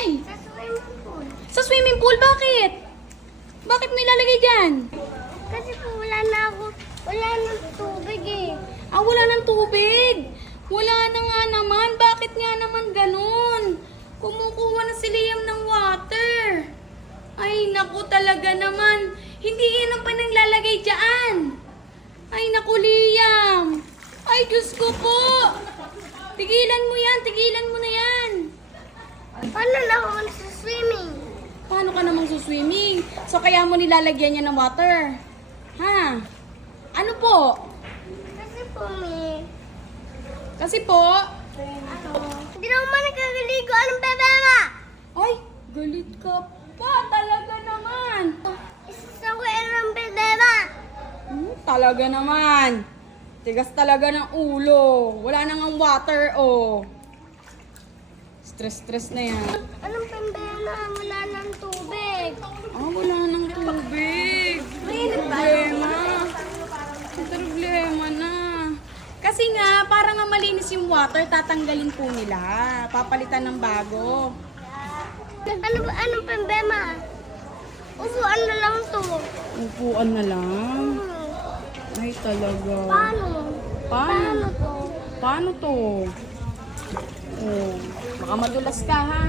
Nay? Sa swimming pool. Sa swimming pool? Bakit? Bakit mo ilalagay dyan? Kasi po wala na ako, wala ng tubig eh. Ah, wala ng tubig? Wala na nga naman. Bakit nga naman ganun? Kumukuha na si Liam ng water. Ay, naku talaga naman. Hindi yan ang pananglalagay dyan. Ay, naku Liam. Ay, Diyos ko po. Tigilan mo yan, tigilan mo Paano na ako swimming? Paano ka namang suswimming? So, kaya mo nilalagyan niya ng water? Ha? Ano po? Kasi po may... Kasi po, Hindi na ako man nagkakaligo. Anong problema? Ay, galit ka pa. Talaga naman. Isa ko anong problema? Hmm, talaga naman. Tigas talaga ng ulo. Wala nang ang water, oh. Stress-stress na yan. Anong problema? Wala ng tubig. Ah, wala nang tubig. Problema. May problema na. Kasi nga, para nga malinis yung water, tatanggalin po nila. Papalitan ng bago. Ano ba? Anong problema? Upuan na lang to. Upuan na lang. Hmm. Ay, talaga. Paano? Paano? Paano to? Paano to? Oh, baka madulas ka ha.